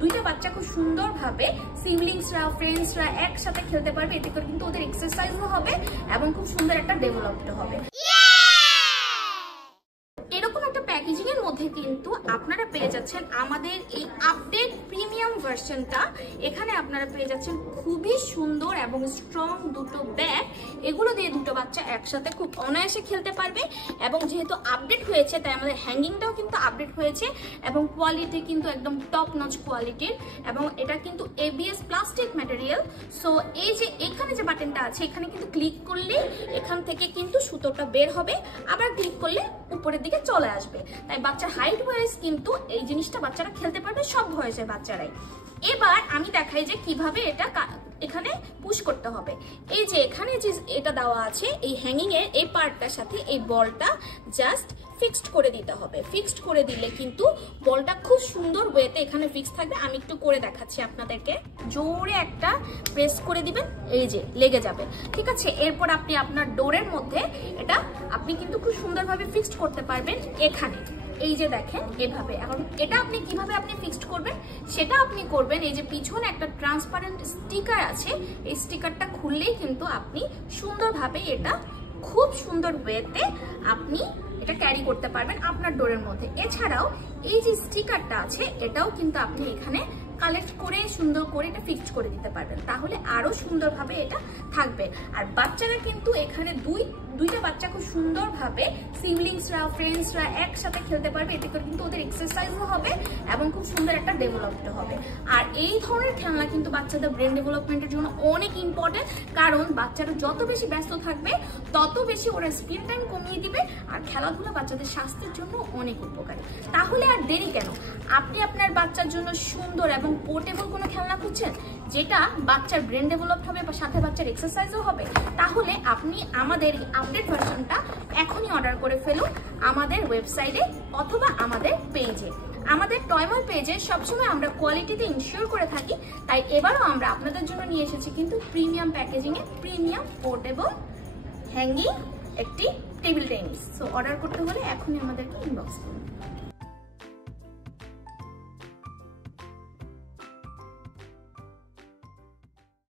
দুইটা বাচ্চা খুব সুন্দরভাবে সিবলিংসরা ফ্রেন্ডসরা একসাথে খেলতে পারবে। এতে করে কিন্তু ওদের এক্সারসাইজও হবে এবং খুব সুন্দর একটা ডেভেলপড হবে। এরকম একটা প্যাকেজিং এর মধ্যে কিন্তু আপনারা পেয়ে যাচ্ছেন আমাদের এই আপডেট প্রিমিয়াম ভার্সনটা। এখানে আপনারা পেয়ে যাচ্ছেন খুবই সুন্দর এবং স্ট্রং দুটো ব্যাগ। এগুলো দিয়ে দুটো বাচ্চা একসাথে খুব অনায়াসে খেলতে পারবে। এবং যেহেতু আপডেট হয়েছে তাই আমাদের হ্যাঙ্গিংটাও কিন্তু আপডেট হয়েছে এবং কোয়ালিটি কিন্তু একদম টপ নচ কোয়ালিটির। এবং এটা কিন্তু ABS প্লাস্টিক ম্যাটেরিয়াল। সো এই যে এখানে যে বাটনটা আছে এখানে কিন্তু ক্লিক করলে এখান থেকে কিন্তু সুতোটা বের হবে, আবার ক্লিক করলে উপরের দিকে চলে আসবে। তাই বাচ্চার হাইট ওয়াইজ কিন্তু এই জিনিসটা বাচ্চারা খেলতে পারবে, সব বয়সের বাচ্চারাই। এবার আমি দেখাই যে কিভাবে এটা এখানে পুশ করতে হবে। এই যে এখানে যে এটা দেওয়া আছে এই হ্যাঙ্গিং এর এই পার্টটার সাথে এই বলটা জাস্ট ফিক্সড করে দিতে হবে। ফিক্সড করে দিলে কিন্তু বলটা খুব সুন্দর ওয়েতে এখানে ফিক্স থাকবে। আমি একটু করে দেখাচ্ছি আপনাদেরকে। জোরে একটা প্রেস করে দিবেন, এই যে লেগে যাবে, ঠিক আছে। এরপর আপনি আপনার ডোরের মধ্যে এটা আপনি কিন্তু খুব সুন্দরভাবে ফিক্সড করতে পারবেন এখানে। এই যে দেখেন এভাবে। এখন এটা আপনি কিভাবে ফিক্সড করবেন সেটা আপনি করবেন এই যে পিছনে একটা ট্রান্সপারেন্ট স্টিকার আছে, এই স্টিকারটা খুললেই কিন্তু আপনি সুন্দরভাবে এটা খুব সুন্দর ওয়েতে আপনি এটা ক্যারি করতে পারবেন আপনার ডোরের মধ্যে। এছাড়াও এই যে স্টিকারটা আছে এটাও কিন্তু আপনি এখানে কালেক্ট করে সুন্দর করে এটা ফিক্সড করে দিতে পারবেন, তাহলে আরো সুন্দরভাবে এটা থাকবে। আর বাচ্চারা কিন্তু এখানে দুইটা বাচ্চা খুব সুন্দরভাবে সিবলিংসরা ফ্রেন্ডসরা একসাথে খেলতে পারবে। এতে করে কিন্তু ওদের এক্সারসাইজও হবে এবং খুব সুন্দর একটা ডেভেলপড হবে। আর এই ধরনের খেলনা কিন্তু বাচ্চাদের ব্রেন ডেভেলপমেন্টের জন্য অনেক ইম্পর্টেন্ট, কারণ বাচ্চারা যত বেশি ব্যস্ত থাকবে তত বেশি ওরা স্ক্রিন টাইম কমিয়ে দিবে। আর খেলাধুলা বাচ্চাদের স্বাস্থ্যের জন্য অনেক উপকারী। তাহলে আর দেরি কেন, আপনি আপনার বাচ্চার জন্য সুন্দর এবং পোর্টেবল কোনো খেলনা খুঁজছেন যেটা বাচ্চার ব্রেন ডেভেলপ হবে বা সাথে বাচ্চার এক্সারসাইজও হবে, তাহলে আপনি আমাদের আপডেট ভার্সনটা এখনই অর্ডার করে ফেলুন আমাদের ওয়েবসাইটে অথবা আমাদের পেজে। আমাদের টয়মল পেজে সবসময় আমরা কোয়ালিটিতে ইনশিওর করে থাকি, তাই এবারও আমরা আপনাদের জন্য নিয়ে এসেছি কিন্তু প্রিমিয়াম প্যাকেজিংয়ে প্রিমিয়াম পোর্টেবল হ্যাঙ্গিং একটি টেবিল টেনিস। সো অর্ডার করতে হলে এখনই আমাদেরকে ইনবক্স করুন।